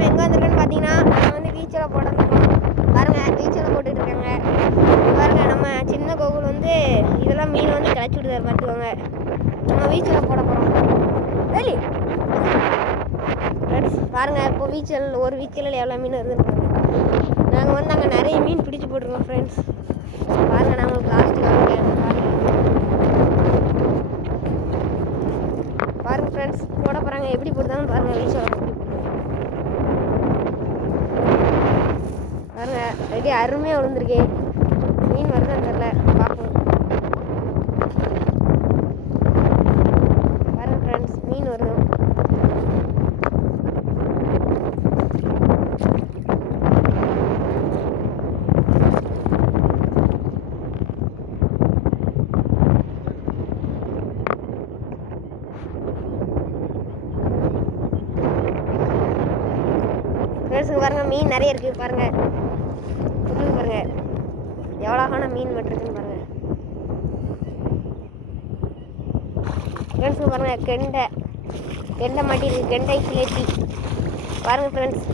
நம்ம எங்கே வந்திருக்கோன்னு பார்த்தீங்கன்னா நம்ம வந்து பீச்சில் போட வந்திருக்கோம். பாருங்கள் பீச்சில் போட்டுட்டு இருக்காங்க. பாருங்கள் நம்ம சின்ன கோகுல் வந்து இதெல்லாம் மீன் வந்து கிளச்சி விடுதாரு பார்த்துக்கோங்க. நம்ம பீச்சில் போட போகிறோம். வேலி பாருங்கள் இப்போ வீச்சல் ஒரு வீச்சலில் எவ்வளோ மீன் வருதுன்னு நாங்கள் வந்து அங்கே நிறைய மீன் பிடிச்சி போட்டிருக்கோம் ஃப்ரெண்ட்ஸ். பாருங்கள் நான் உங்களுக்கு லாஸ்ட்டு காமிக்கிறேன். பாருங்கள் ஃப்ரெண்ட்ஸ் போட போகிறாங்க. எப்படி போடுதான்னு பாருங்கள். வீச்சல் பாருங்கள் ரெடி அருமையாக விழுந்துருக்கே. மீன் வருதான்னு தெரில பார்ப்போம். பாருங்கள் ஃப்ரெண்ட்ஸ் மீன் வருது. ஃப்ரெண்ட்ஸுங்க பாருங்கள் மீன் நிறைய இருக்குது. பாருங்கள் புரியுது பாருங்கள் எவ்வளோ அழகான மீன் மட்டும் இருக்குன்னு பாருங்கள். ஃப்ரெண்ட்ஸுங்க பாருங்கள் கெண்டை மாட்டி இருக்குது. கெண்டை சிலேட்டி பாருங்கள் ஃப்ரெண்ட்ஸ்.